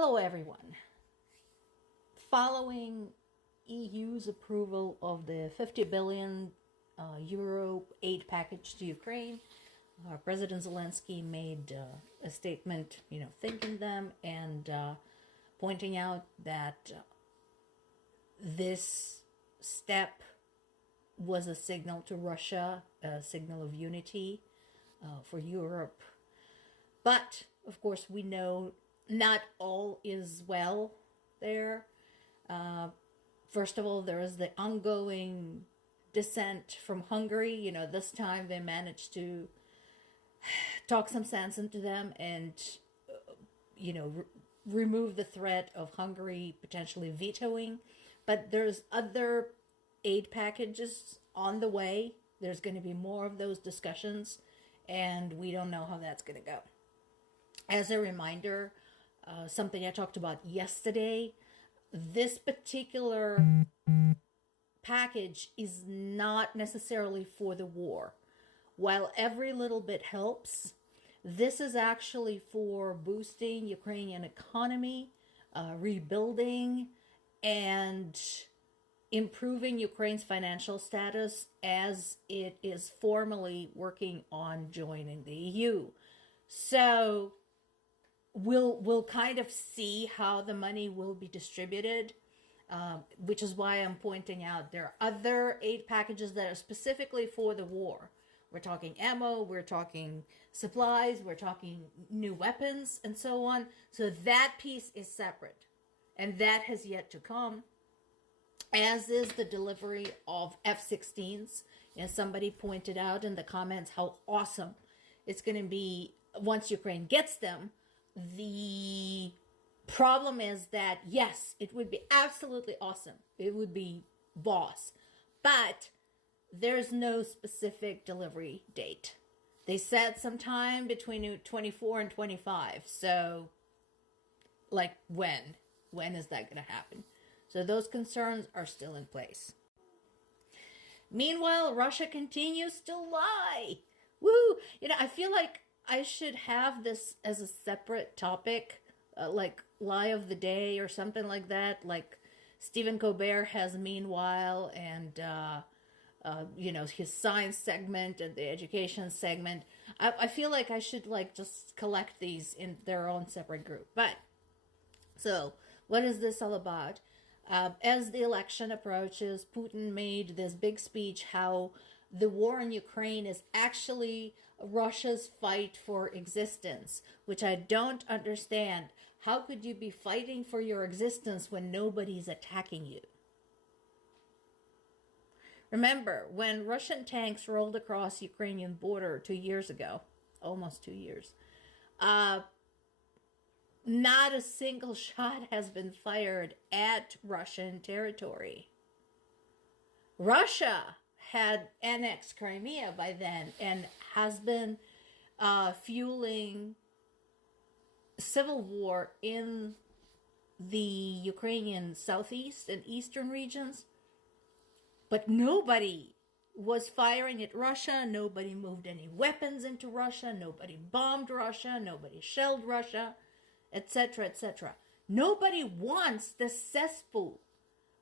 Hello, everyone. Following EU's approval of the 50 billion euro aid package to Ukraine, President Zelensky made a statement, thanking them and pointing out that this step was a signal to Russia, a signal of unity for Europe. But, of course, we know not all is well there. First of all, there is the ongoing dissent from Hungary. This time they managed to talk some sense into them and, remove the threat of Hungary potentially vetoing. But there's other aid packages on the way. There's going to be more of those discussions, and we don't know how that's going to go. As a reminder, something I talked about yesterday, this particular package is not necessarily for the war. While every little bit helps, this is actually for boosting Ukrainian economy, rebuilding, and improving Ukraine's financial status as it is formally working on joining the EU. So we'll kind of see how the money will be distributed, which is why I'm pointing out there are other aid packages that are specifically for the war. We're talking ammo, we're talking supplies, we're talking new weapons, and so on. So that piece is separate, and that has yet to come, as is the delivery of F-16s. Somebody pointed out in the comments how awesome it's going to be once Ukraine gets them. The problem is that, yes, it would be absolutely awesome. It would be boss. But there's no specific delivery date. They said sometime between 24 and 25. So, when? When is that going to happen? So those concerns are still in place. Meanwhile, Russia continues to lie. Woo! I feel like I should have this as a separate topic, like Lie of the Day or something like that. Like Stephen Colbert has Meanwhile and, his science segment and the education segment. I feel like I should just collect these in their own separate group. But, so, what is this all about? As the election approaches, Putin made this big speech how the war in Ukraine is actually Russia's fight for existence, which I don't understand. How could you be fighting for your existence when nobody's attacking you? Remember, when Russian tanks rolled across Ukrainian border 2 years ago, almost 2 years, not a single shot has been fired at Russian territory. Russia had annexed Crimea by then and has been fueling civil war in the Ukrainian southeast and eastern regions. But nobody was firing at Russia. Nobody moved any weapons into Russia. Nobody bombed Russia. Nobody shelled Russia, etc., etc. Nobody wants the cesspool.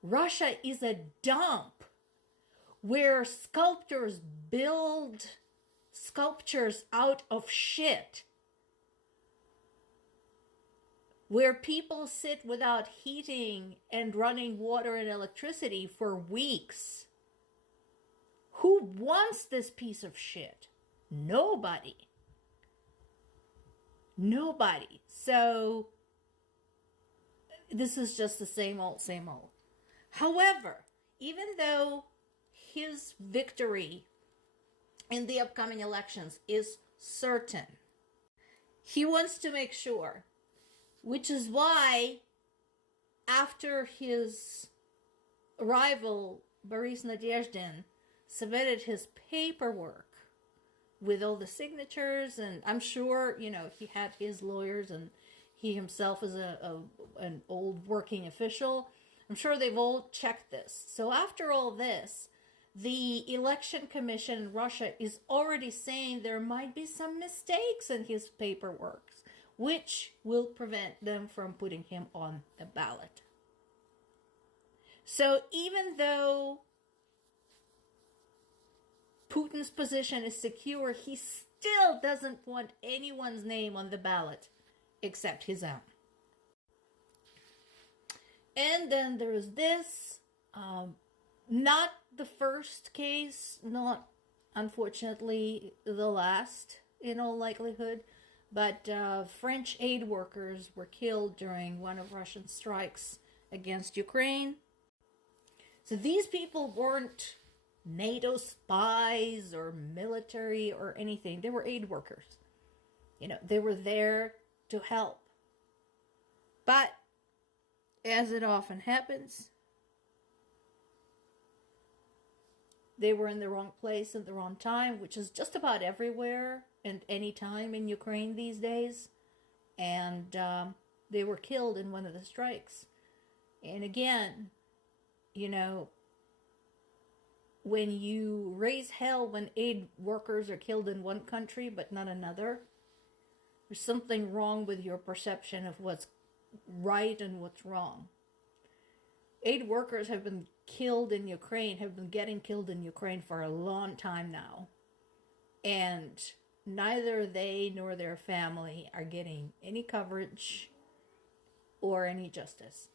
Russia is a dump where sculptors build sculptures out of shit, where people sit without heating and running water and electricity for weeks. Who wants this piece of shit? Nobody. Nobody. So, this is just the same old, same old. However, even though his victory in the upcoming elections is certain, he wants to make sure, which is why after his rival, Boris Nadezhdin, submitted his paperwork with all the signatures, and I'm sure, he had his lawyers and he himself is an old working official. I'm sure they've all checked this. So after all this, the election commission in Russia is already saying there might be some mistakes in his paperwork. which will prevent them from putting him on the ballot. So even though Putin's position is secure, he still doesn't want anyone's name on the ballot except his own. And then there's this, not the first case, not unfortunately the last in all likelihood, but French aid workers were killed during one of Russian strikes against Ukraine. So these people weren't NATO spies or military or anything. They were aid workers. You know, they were there to help. But as it often happens, they were in the wrong place at the wrong time, which is just about everywhere and any time in Ukraine these days. And they were killed in one of the strikes. And again, you know, when you raise hell when aid workers are killed in one country but not another, there's something wrong with your perception of what's right and what's wrong. Aid workers have been killed in Ukraine, have been getting killed in Ukraine for a long time now. And neither they nor their family are getting any coverage or any justice.